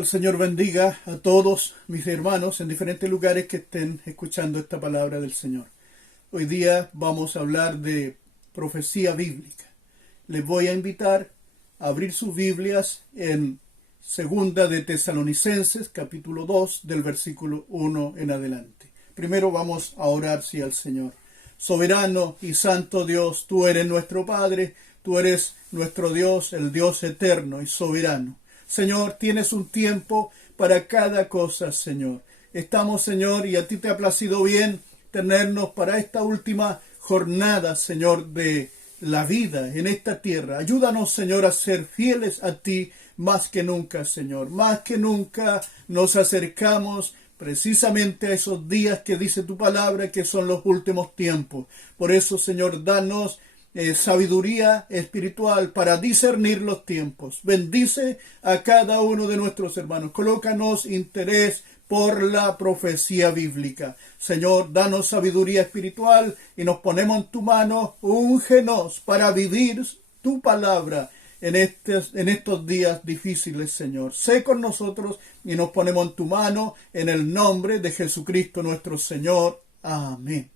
El Señor bendiga a todos mis hermanos en diferentes lugares que estén escuchando esta palabra del Señor. Hoy día vamos a hablar de profecía bíblica. Les voy a invitar a abrir sus Biblias en Segunda de Tesalonicenses, capítulo 2, del versículo 1 en adelante. Primero vamos a orar sí al Señor. Soberano y santo Dios, tú eres nuestro Padre, tú eres nuestro Dios, el Dios eterno y soberano. Señor, tienes un tiempo para cada cosa, Señor. Estamos, Señor, y a ti te ha placido bien tenernos para esta última jornada, Señor, de la vida en esta tierra. Ayúdanos, Señor, a ser fieles a ti más que nunca, Señor. Más que nunca nos acercamos precisamente a esos días que dice tu palabra que son los últimos tiempos. Por eso, Señor, danos sabiduría espiritual para discernir los tiempos. Bendice a cada uno de nuestros hermanos. Colócanos interés por la profecía bíblica. Señor, danos sabiduría espiritual y nos ponemos en tu mano. Úngenos para vivir tu palabra en estos días difíciles, Señor. Sé con nosotros y nos ponemos en tu mano en el nombre de Jesucristo nuestro Señor. Amén.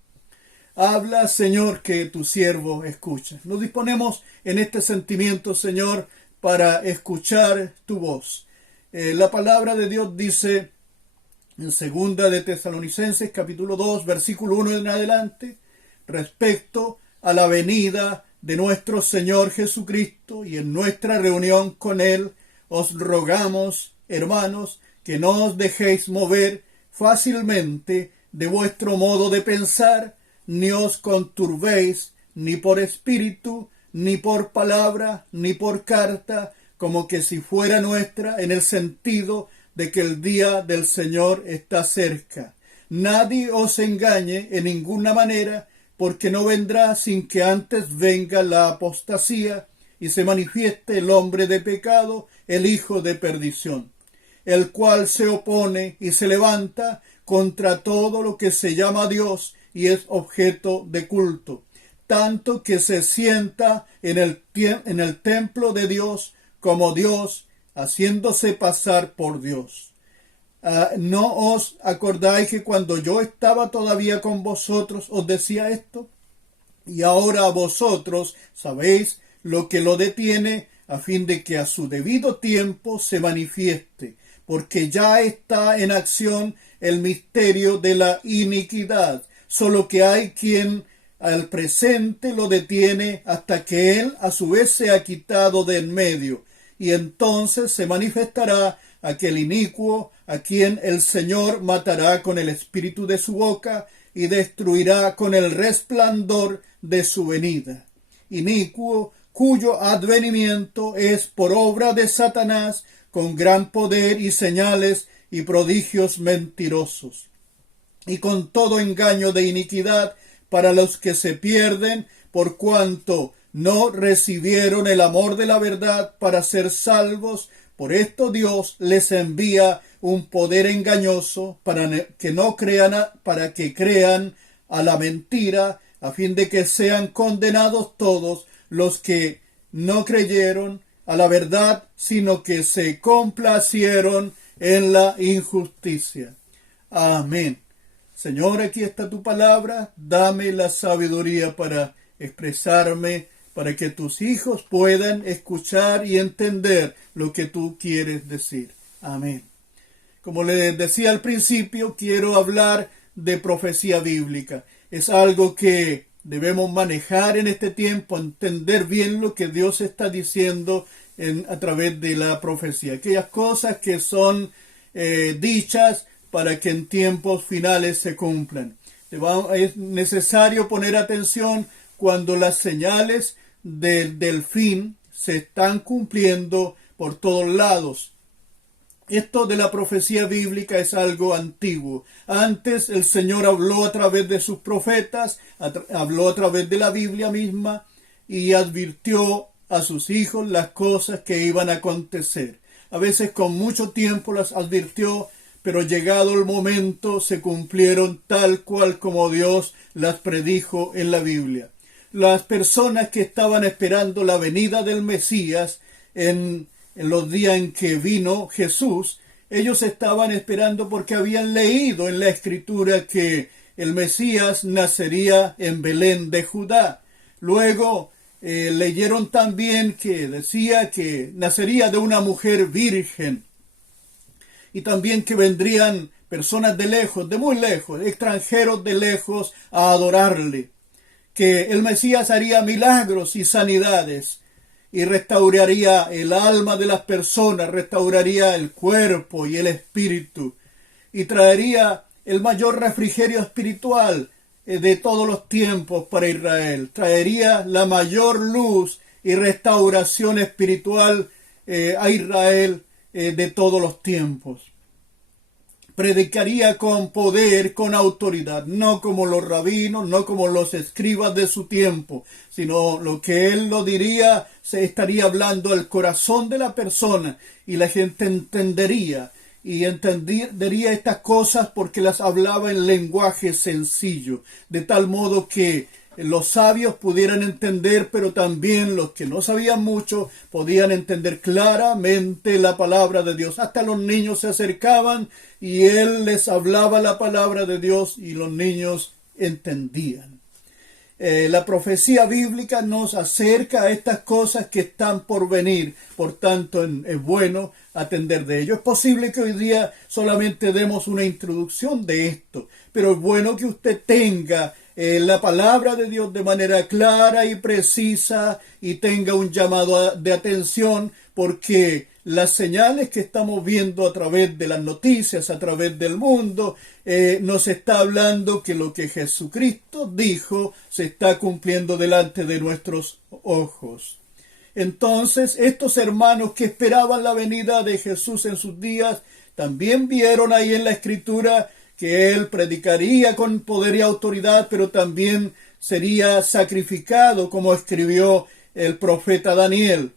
Habla, Señor, que tu siervo escucha. Nos disponemos en este sentimiento, Señor, para escuchar tu voz. La palabra de Dios dice en Segunda de Tesalonicenses, capítulo 2, versículo 1 en adelante, respecto a la venida de nuestro Señor Jesucristo y en nuestra reunión con Él, os rogamos, hermanos, que no os dejéis mover fácilmente de vuestro modo de pensar, ni os conturbéis, ni por espíritu, ni por palabra, ni por carta, como que si fuera nuestra, en el sentido de que el día del Señor está cerca. Nadie os engañe en ninguna manera, porque no vendrá sin que antes venga la apostasía y se manifieste el hombre de pecado, el hijo de perdición, el cual se opone y se levanta contra todo lo que se llama Dios y es objeto de culto, tanto que se sienta en el templo de Dios como Dios, haciéndose pasar por Dios. ¿No os acordáis que cuando yo estaba todavía con vosotros os decía esto? Y ahora a vosotros sabéis lo que lo detiene, a fin de que a su debido tiempo se manifieste, porque ya está en acción el misterio de la iniquidad, solo que hay quien al presente lo detiene hasta que él a su vez se ha quitado de en medio, y entonces se manifestará aquel inicuo a quien el Señor matará con el espíritu de su boca y destruirá con el resplandor de su venida. Inicuo cuyo advenimiento es por obra de Satanás con gran poder y señales y prodigios mentirosos, y con todo engaño de iniquidad para los que se pierden, por cuanto no recibieron el amor de la verdad para ser salvos. Por esto Dios les envía un poder engañoso para que crean a la mentira, a fin de que sean condenados todos los que no creyeron a la verdad, sino que se complacieron en la injusticia. Amén. Señor, aquí está tu palabra. Dame la sabiduría para expresarme, para que tus hijos puedan escuchar y entender lo que tú quieres decir. Amén. Como les decía al principio, quiero hablar de profecía bíblica. Es algo que debemos manejar en este tiempo, entender bien lo que Dios está diciendo a través de la profecía. Aquellas cosas que son dichas para que en tiempos finales se cumplan. Es necesario poner atención cuando las señales del fin se están cumpliendo por todos lados. Esto de la profecía bíblica es algo antiguo. Antes el Señor habló a través de sus profetas, habló a través de la Biblia misma y advirtió a sus hijos las cosas que iban a acontecer. A veces con mucho tiempo las advirtió, pero llegado el momento se cumplieron tal cual como Dios las predijo en la Biblia. Las personas que estaban esperando la venida del Mesías en los días en que vino Jesús, Ellos estaban esperando porque habían leído en la Escritura que el Mesías nacería en Belén de Judá. Luego leyeron también que decía que nacería de una mujer virgen. Y también que vendrían personas de lejos, de muy lejos, extranjeros de lejos a adorarle. Que el Mesías haría milagros y sanidades y restauraría el alma de las personas, restauraría el cuerpo y el espíritu y traería el mayor refrigerio espiritual de todos los tiempos para Israel. Traería la mayor luz y restauración espiritual a Israel de todos los tiempos. Predicaría con poder, con autoridad, no como los rabinos, no como los escribas de su tiempo, sino lo que él lo diría, se estaría hablando al corazón de la persona y la gente entendería estas cosas porque las hablaba en lenguaje sencillo, de tal modo que los sabios pudieran entender, pero también los que no sabían mucho podían entender claramente la palabra de Dios. Hasta los niños se acercaban y él les hablaba la palabra de Dios y los niños entendían. La profecía bíblica nos acerca a estas cosas que están por venir, por tanto es bueno atender de ello. Es posible que hoy día solamente demos una introducción de esto, pero es bueno que usted tenga la palabra de Dios de manera clara y precisa y tenga un llamado de atención, porque las señales que estamos viendo a través de las noticias, a través del mundo, nos está hablando que lo que Jesucristo dijo se está cumpliendo delante de nuestros ojos. Entonces, estos hermanos que esperaban la venida de Jesús en sus días, también vieron ahí en la Escritura que él predicaría con poder y autoridad, pero también sería sacrificado, como escribió el profeta Daniel.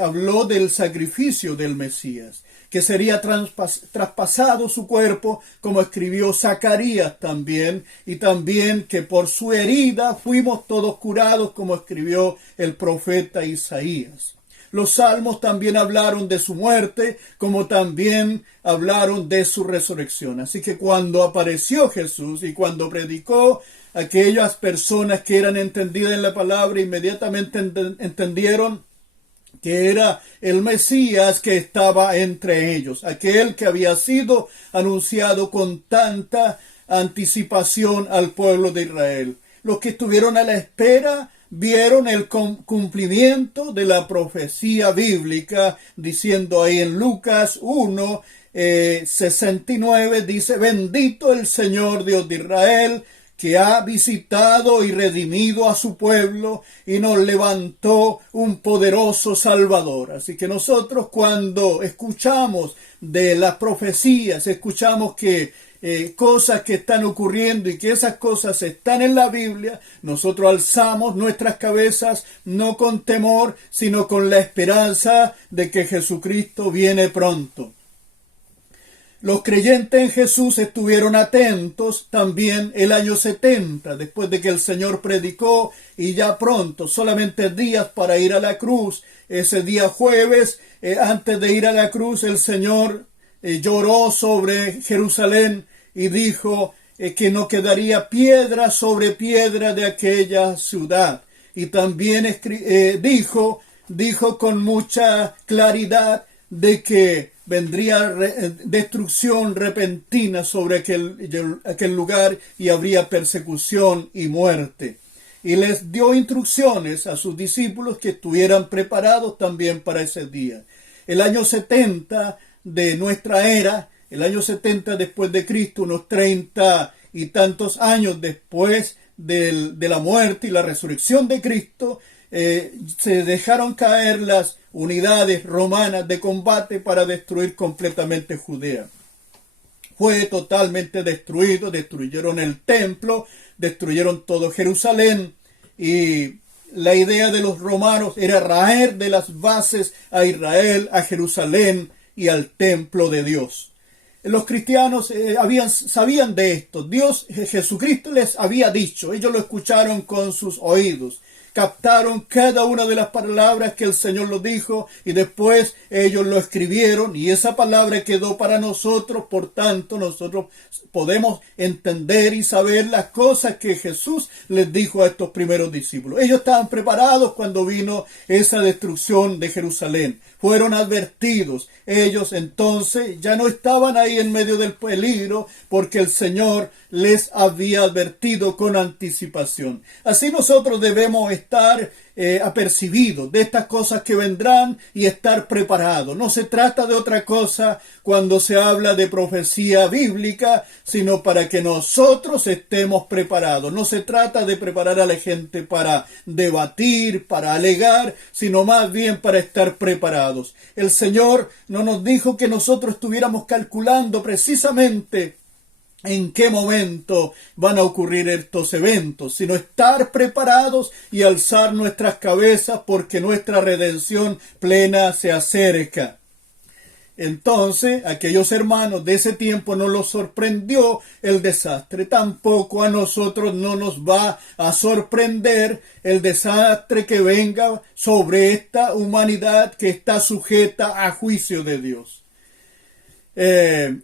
Habló del sacrificio del Mesías, que sería traspasado su cuerpo, como escribió Zacarías también, y también que por su herida fuimos todos curados, como escribió el profeta Isaías. Los salmos también hablaron de su muerte, como también hablaron de su resurrección. Así que cuando apareció Jesús y cuando predicó, aquellas personas que eran entendidas en la palabra inmediatamente entendieron que era el Mesías que estaba entre ellos, aquel que había sido anunciado con tanta anticipación al pueblo de Israel. Los que estuvieron a la espera vieron el cumplimiento de la profecía bíblica, diciendo ahí en Lucas 1, 69, dice: bendito el Señor Dios de Israel, que ha visitado y redimido a su pueblo y nos levantó un poderoso Salvador. Así que nosotros, cuando escuchamos de las profecías, escuchamos que cosas que están ocurriendo y que esas cosas están en la Biblia, nosotros alzamos nuestras cabezas no con temor, sino con la esperanza de que Jesucristo viene pronto. Los creyentes en Jesús estuvieron atentos también el año 70, después de que el Señor predicó, y ya pronto, solamente días para ir a la cruz. Ese día jueves, antes de ir a la cruz, el Señor lloró sobre Jerusalén y dijo que no quedaría piedra sobre piedra de aquella ciudad. Y también dijo con mucha claridad de que vendría destrucción repentina sobre aquel lugar y habría persecución y muerte. Y les dio instrucciones a sus discípulos que estuvieran preparados también para ese día. El año 70 de nuestra era, el año 70 después de Cristo, unos 30 y tantos años después de la muerte y la resurrección de Cristo, se dejaron caer las unidades romanas de combate para destruir completamente Judea. Fue totalmente destruido, destruyeron el templo, destruyeron todo Jerusalén, y la idea de los romanos era raer de las bases a Israel, a Jerusalén y al templo de Dios. Los cristianos sabían de esto. Jesucristo les había dicho, ellos lo escucharon con sus oídos, captaron cada una de las palabras que el Señor los dijo y después ellos lo escribieron y esa palabra quedó para nosotros. Por tanto, nosotros podemos entender y saber las cosas que Jesús les dijo a estos primeros discípulos. Ellos estaban preparados cuando vino esa destrucción de Jerusalén. Fueron advertidos. Ellos entonces ya no estaban ahí en medio del peligro porque el Señor les había advertido con anticipación. Así nosotros debemos estar apercibidos de estas cosas que vendrán y estar preparados. No se trata de otra cosa cuando se habla de profecía bíblica, sino para que nosotros estemos preparados. No se trata de preparar a la gente para debatir, para alegar, sino más bien para estar preparados. El Señor no nos dijo que nosotros estuviéramos calculando precisamente en qué momento van a ocurrir estos eventos, sino estar preparados y alzar nuestras cabezas porque nuestra redención plena se acerca. Entonces, aquellos hermanos de ese tiempo no los sorprendió el desastre. Tampoco a nosotros no nos va a sorprender el desastre que venga sobre esta humanidad que está sujeta a juicio de Dios.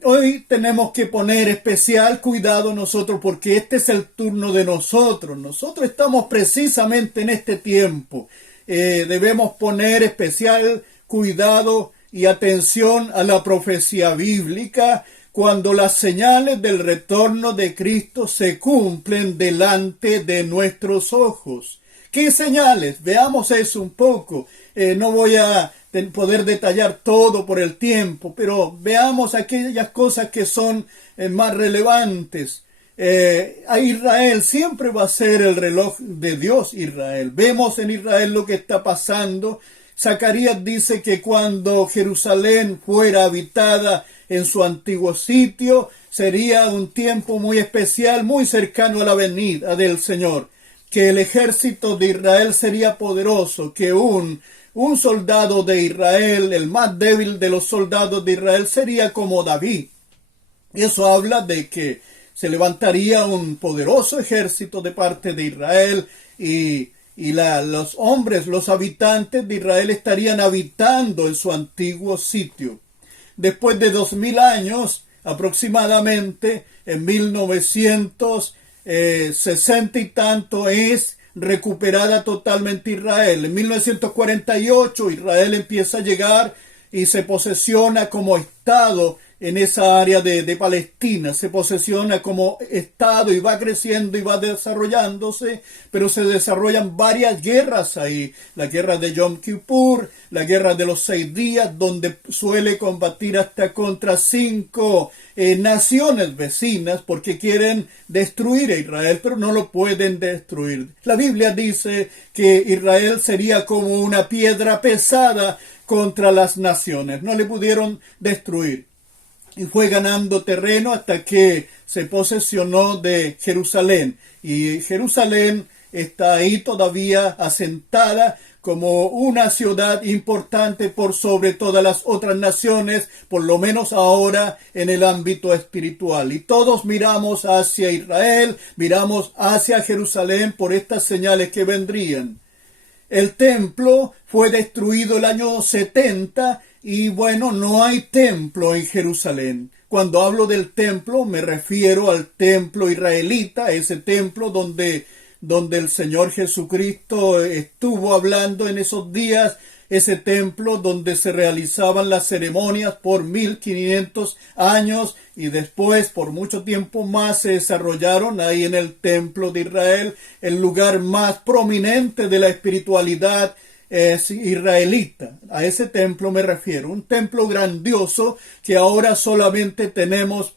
Hoy tenemos que poner especial cuidado nosotros porque este es el turno de nosotros. Nosotros estamos precisamente en este tiempo. Debemos poner especial cuidado y atención a la profecía bíblica cuando las señales del retorno de Cristo se cumplen delante de nuestros ojos. ¿Qué señales? Veamos eso un poco. No voy a poder detallar todo por el tiempo, pero veamos aquellas cosas que son más relevantes. A Israel siempre va a ser el reloj de Dios. Israel. Vemos en Israel lo que está pasando. Zacarías dice que cuando Jerusalén fuera habitada en su antiguo sitio, sería un tiempo muy especial, muy cercano a la venida del Señor, que el ejército de Israel sería poderoso, que un soldado de Israel, el más débil de los soldados de Israel, sería como David. Eso habla de que se levantaría un poderoso ejército de parte de Israel y los hombres, los habitantes de Israel estarían habitando en su antiguo sitio. Después de 2000 años, aproximadamente, en 1960 y tanto, es recuperada totalmente Israel. En 1948 Israel empieza a llegar y se posesiona como Estado en esa área de Palestina. Se posesiona como Estado y va creciendo y va desarrollándose, pero se desarrollan varias guerras ahí. La guerra de Yom Kippur, la guerra de los 6 días, donde suele combatir hasta contra 5 naciones vecinas porque quieren destruir a Israel, pero no lo pueden destruir. La Biblia dice que Israel sería como una piedra pesada contra las naciones. No le pudieron destruir. Y fue ganando terreno hasta que se posesionó de Jerusalén. Y Jerusalén está ahí todavía asentada como una ciudad importante por sobre todas las otras naciones, por lo menos ahora en el ámbito espiritual. Y todos miramos hacia Israel, miramos hacia Jerusalén por estas señales que vendrían. El templo fue destruido el año 70 y bueno, no hay templo en Jerusalén. Cuando hablo del templo me refiero al templo israelita, ese templo donde el Señor Jesucristo estuvo hablando en esos días, ese templo donde se realizaban las ceremonias por 1500 años y después por mucho tiempo más se desarrollaron ahí en el templo de Israel. El lugar más prominente de la espiritualidad es israelita. A ese templo me refiero, un templo grandioso que ahora solamente tenemos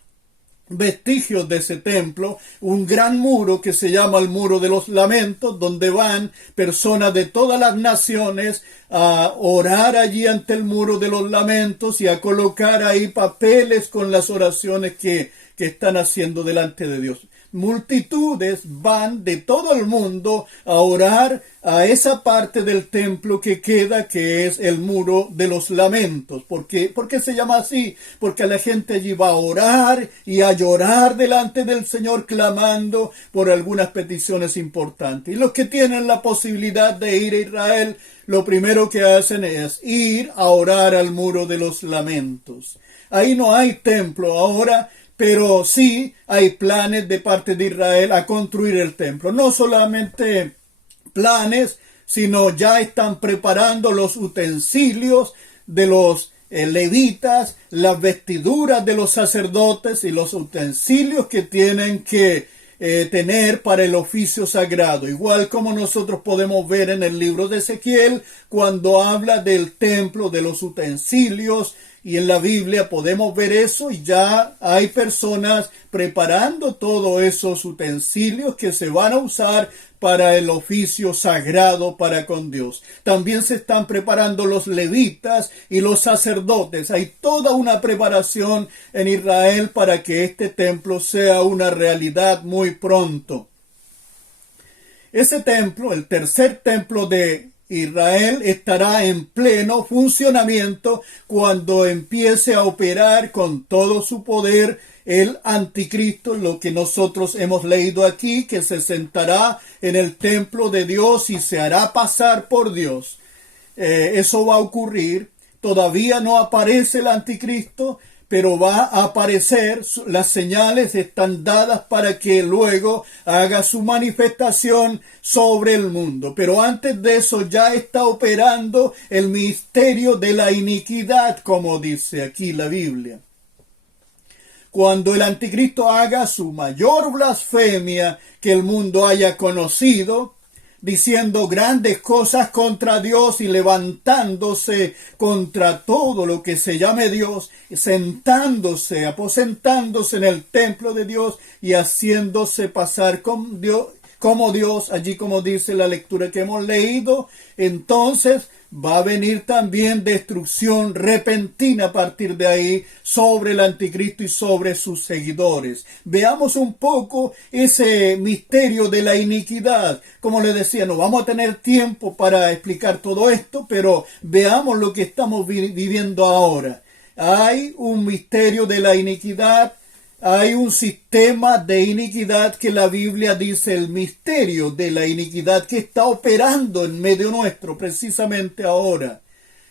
vestigios de ese templo, un gran muro que se llama el Muro de los Lamentos, donde van personas de todas las naciones a orar allí ante el Muro de los Lamentos y a colocar ahí papeles con las oraciones que están haciendo delante de Dios. multitudes van de todo el mundo a orar a esa parte del templo que queda, que es el muro de los lamentos. ¿Por qué se llama así? Porque la gente allí va a orar y a llorar delante del Señor, clamando por algunas peticiones importantes. Y los que tienen la posibilidad de ir a Israel, lo primero que hacen es ir a orar al muro de los lamentos. Ahí no hay templo ahora, pero sí hay planes de parte de Israel a construir el templo. No solamente planes, sino ya están preparando los utensilios de los levitas, las vestiduras de los sacerdotes y los utensilios que tienen que tener para el oficio sagrado, igual como nosotros podemos ver en el libro de Ezequiel cuando habla del templo, de los utensilios, y en la Biblia podemos ver eso, y ya hay personas preparando todos esos utensilios que se van a usar para el oficio sagrado para con Dios. También se están preparando los levitas y los sacerdotes. Hay toda una preparación en Israel para que este templo sea una realidad muy pronto. Ese templo, el tercer templo de Israel, estará en pleno funcionamiento cuando empiece a operar con todo su poder el anticristo, lo que nosotros hemos leído aquí, que se sentará en el templo de Dios y se hará pasar por Dios. Eso va a ocurrir. Todavía no aparece el anticristo, pero va a aparecer. Las señales están dadas para que luego haga su manifestación sobre el mundo. Pero antes de eso ya está operando el misterio de la iniquidad, como dice aquí la Biblia. Cuando el anticristo haga su mayor blasfemia que el mundo haya conocido, diciendo grandes cosas contra Dios y levantándose contra todo lo que se llame Dios, sentándose, aposentándose en el templo de Dios y haciéndose pasar como Dios, allí como dice la lectura que hemos leído, entonces va a venir también destrucción repentina a partir de ahí sobre el anticristo y sobre sus seguidores. Veamos un poco ese misterio de la iniquidad. Como les decía, no vamos a tener tiempo para explicar todo esto, pero veamos lo que estamos viviendo ahora. Hay un misterio de la iniquidad. Hay un sistema de iniquidad que la Biblia dice el misterio de la iniquidad que está operando en medio nuestro precisamente ahora.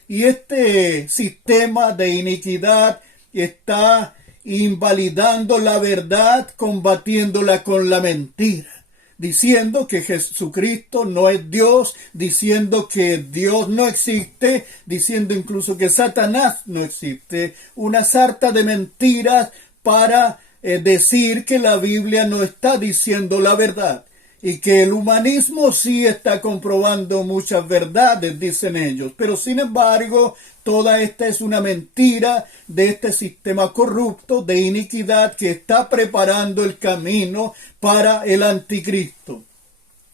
Y este sistema de iniquidad está invalidando la verdad, combatiéndola con la mentira, diciendo que Jesucristo no es Dios, diciendo que Dios no existe, diciendo incluso que Satanás no existe. Una sarta de mentiras para decir que la Biblia no está diciendo la verdad y que el humanismo sí está comprobando muchas verdades, dicen ellos. Pero sin embargo, toda esta es una mentira de este sistema corrupto de iniquidad que está preparando el camino para el anticristo.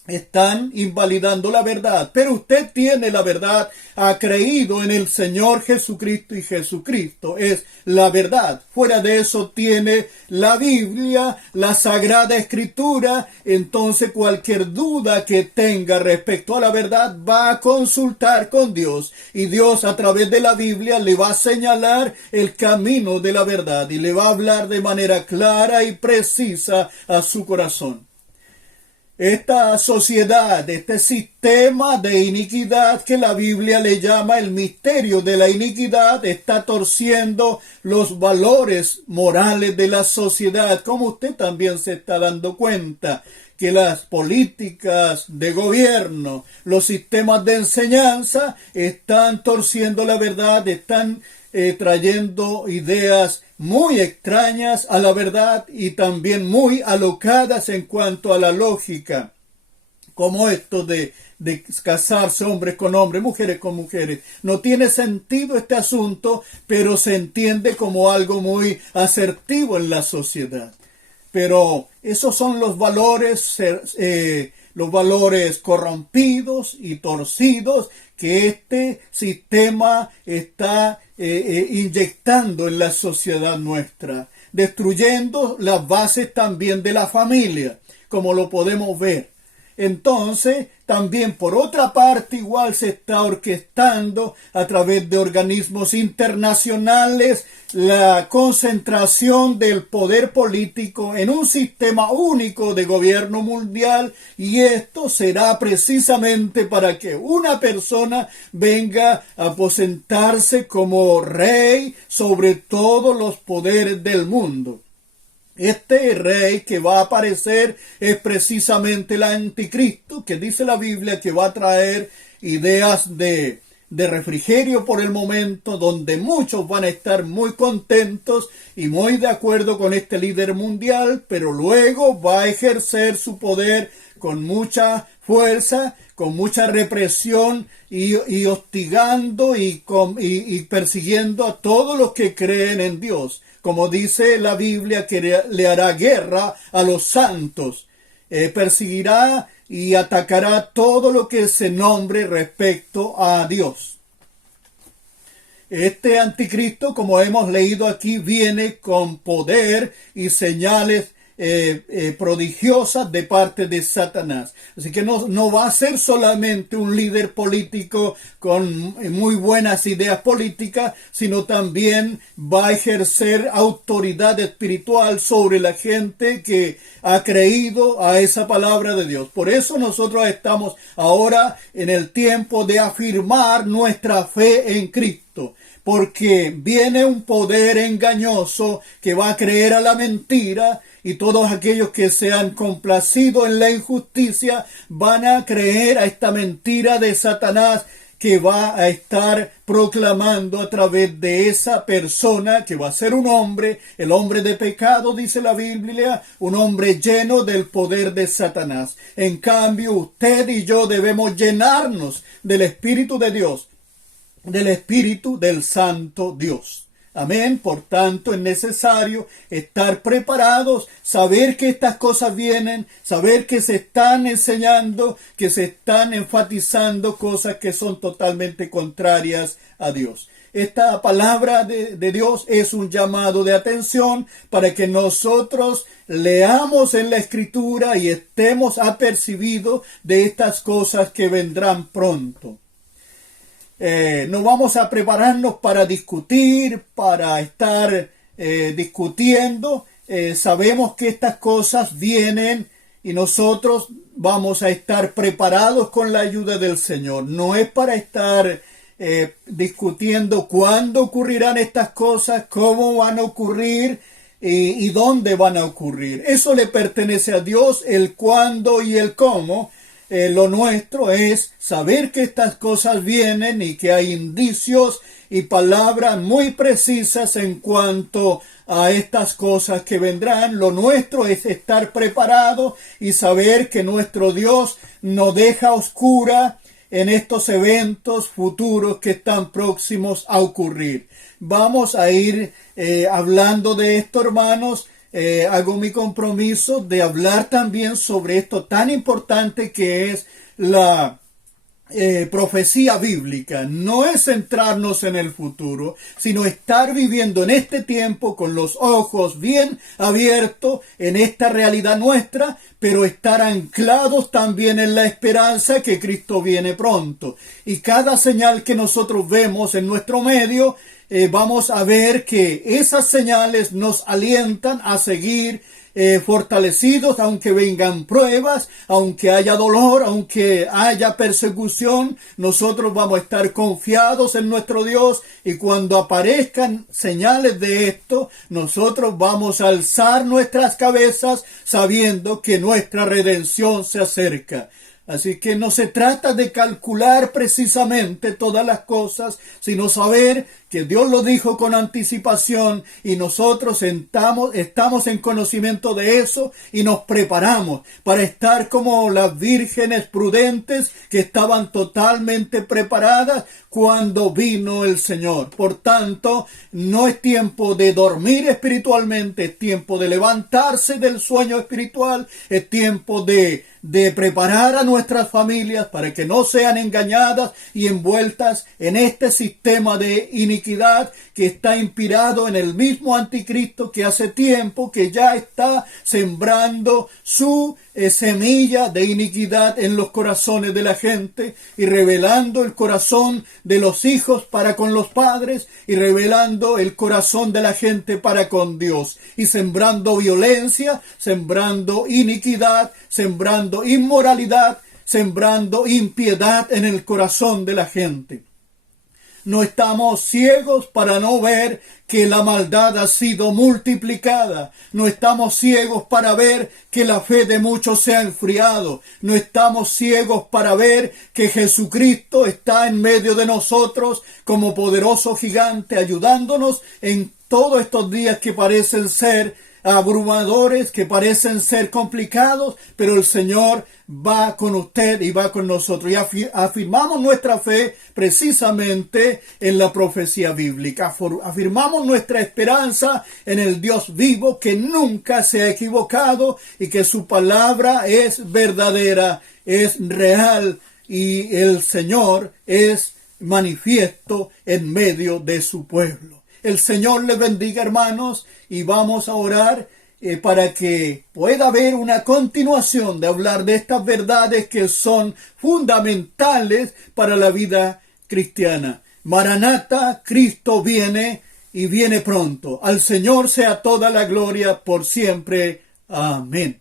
Están invalidando la verdad, pero usted tiene la verdad, ha creído en el Señor Jesucristo y Jesucristo es la verdad. Fuera de eso tiene la Biblia, la Sagrada Escritura, entonces cualquier duda que tenga respecto a la verdad va a consultar con Dios y Dios a través de la Biblia le va a señalar el camino de la verdad y le va a hablar de manera clara y precisa a su corazón. Esta sociedad, este sistema de iniquidad que la Biblia le llama el misterio de la iniquidad, está torciendo los valores morales de la sociedad, como usted también se está dando cuenta, que las políticas de gobierno, los sistemas de enseñanza están torciendo la verdad, están trayendo ideas muy extrañas a la verdad y también muy alocadas en cuanto a la lógica, como esto de casarse hombres con hombres, mujeres con mujeres. No tiene sentido este asunto, pero se entiende como algo muy asertivo en la sociedad. Pero esos son los valores corrompidos y torcidos que este sistema está inyectando en la sociedad nuestra. destruyendo las bases también de la familia, como lo podemos ver. Entonces, también por otra parte, igual se está orquestando a través de organismos internacionales la concentración del poder político en un sistema único de gobierno mundial, y esto será precisamente para que una persona venga a aposentarse como rey sobre todos los poderes del mundo. Este rey que va a aparecer es precisamente el anticristo, que dice la Biblia que va a traer ideas de refrigerio por el momento, donde muchos van a estar muy contentos y muy de acuerdo con este líder mundial, pero luego va a ejercer su poder con mucha fuerza, con mucha represión y hostigando y persiguiendo a todos los que creen en Dios. Como dice la Biblia, que le hará guerra a los santos, perseguirá y atacará todo lo que se nombre respecto a Dios. Este anticristo, como hemos leído aquí, viene con poder y señales prodigiosas de parte de Satanás. Así que no va a ser solamente un líder político con muy buenas ideas políticas, sino también va a ejercer autoridad espiritual sobre la gente que ha creído a esa palabra de Dios. Por eso nosotros estamos ahora en el tiempo de afirmar nuestra fe en Cristo, porque viene un poder engañoso que va a creer a la mentira, y todos aquellos que se han complacido en la injusticia van a creer a esta mentira de Satanás, que va a estar proclamando a través de esa persona que va a ser un hombre, el hombre de pecado, dice la Biblia, un hombre lleno del poder de Satanás. En cambio, usted y yo debemos llenarnos del Espíritu de Dios, del Espíritu del Santo Dios. Amén. Por tanto, es necesario estar preparados, saber que estas cosas vienen, saber que se están enseñando, que se están enfatizando cosas que son totalmente contrarias a Dios. Esta palabra de Dios es un llamado de atención para que nosotros leamos en la Escritura y estemos apercibidos de estas cosas que vendrán pronto. No vamos a prepararnos para discutir, para estar discutiendo. Sabemos que estas cosas vienen y nosotros vamos a estar preparados con la ayuda del Señor. No es para estar discutiendo cuándo ocurrirán estas cosas, cómo van a ocurrir y dónde van a ocurrir. Eso le pertenece a Dios, el cuándo y el cómo. Lo nuestro es saber que estas cosas vienen y que hay indicios y palabras muy precisas en cuanto a estas cosas que vendrán. Lo nuestro es estar preparado y saber que nuestro Dios no deja oscura en estos eventos futuros que están próximos a ocurrir. Vamos a ir hablando de esto, hermanos. Hago mi compromiso de hablar también sobre esto tan importante que es la profecía bíblica. No es centrarnos en el futuro, sino estar viviendo en este tiempo con los ojos bien abiertos en esta realidad nuestra, pero estar anclados también en la esperanza que Cristo viene pronto. Y cada señal que nosotros vemos en nuestro medio, vamos a ver que esas señales nos alientan a seguir fortalecidos, aunque vengan pruebas, aunque haya dolor, aunque haya persecución. Nosotros vamos a estar confiados en nuestro Dios, y cuando aparezcan señales de esto, nosotros vamos a alzar nuestras cabezas sabiendo que nuestra redención se acerca. Así que no se trata de calcular precisamente todas las cosas, sino saber que Dios lo dijo con anticipación y nosotros estamos en conocimiento de eso y nos preparamos para estar como las vírgenes prudentes que estaban totalmente preparadas cuando vino el Señor. Por tanto, no es tiempo de dormir espiritualmente, es tiempo de levantarse del sueño espiritual, es tiempo de preparar a nuestras familias para que no sean engañadas y envueltas en este sistema de iniquidad iniquidad que está inspirado en el mismo anticristo que hace tiempo que ya está sembrando su semilla de iniquidad en los corazones de la gente y revelando el corazón de los hijos para con los padres y revelando el corazón de la gente para con Dios y sembrando violencia, sembrando iniquidad, sembrando inmoralidad, sembrando impiedad en el corazón de la gente. No estamos ciegos para no ver que la maldad ha sido multiplicada. No estamos ciegos para ver que la fe de muchos se ha enfriado. No estamos ciegos para ver que Jesucristo está en medio de nosotros como poderoso gigante, ayudándonos en todos estos días que parecen ser abrumadores, que parecen ser complicados, pero el Señor va con usted y va con nosotros. Y afirmamos nuestra fe precisamente en la profecía bíblica. Afirmamos nuestra esperanza en el Dios vivo que nunca se ha equivocado y que su palabra es verdadera, es real y el Señor es manifiesto en medio de su pueblo. El Señor les bendiga, hermanos, y vamos a orar para que pueda haber una continuación de hablar de estas verdades que son fundamentales para la vida cristiana. Maranata, Cristo viene y viene pronto. Al Señor sea toda la gloria por siempre. Amén.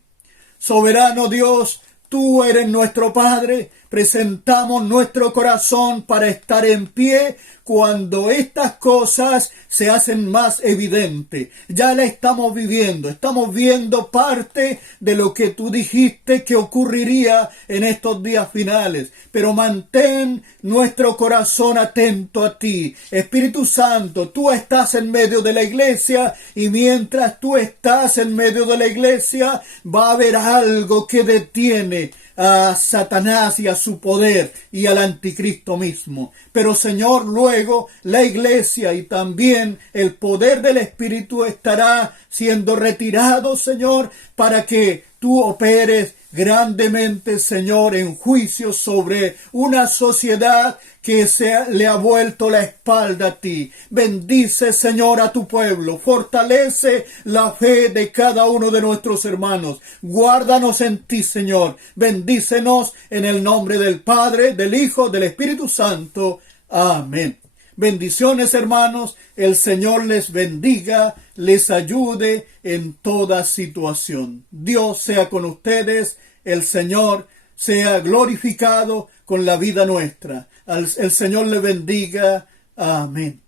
Soberano Dios, tú eres nuestro Padre. Presentamos nuestro corazón para estar en pie cuando estas cosas se hacen más evidentes. Ya la estamos viendo parte de lo que tú dijiste que ocurriría en estos días finales. Pero mantén nuestro corazón atento a ti. Espíritu Santo, tú estás en medio de la iglesia y mientras tú estás en medio de la iglesia va a haber algo que detiene a Satanás y a su poder y al anticristo mismo. Pero Señor, luego la iglesia y también el poder del Espíritu estará siendo retirado, Señor, para que tú operes grandemente, Señor, en juicio sobre una sociedad que le ha vuelto la espalda a ti. Bendice, Señor, a tu pueblo. Fortalece la fe de cada uno de nuestros hermanos. Guárdanos en ti, Señor. Bendícenos en el nombre del Padre, del Hijo, del Espíritu Santo. Amén. Bendiciones, hermanos. El Señor les bendiga, les ayude en toda situación. Dios sea con ustedes. El Señor sea glorificado con la vida nuestra. El Señor le bendiga. Amén.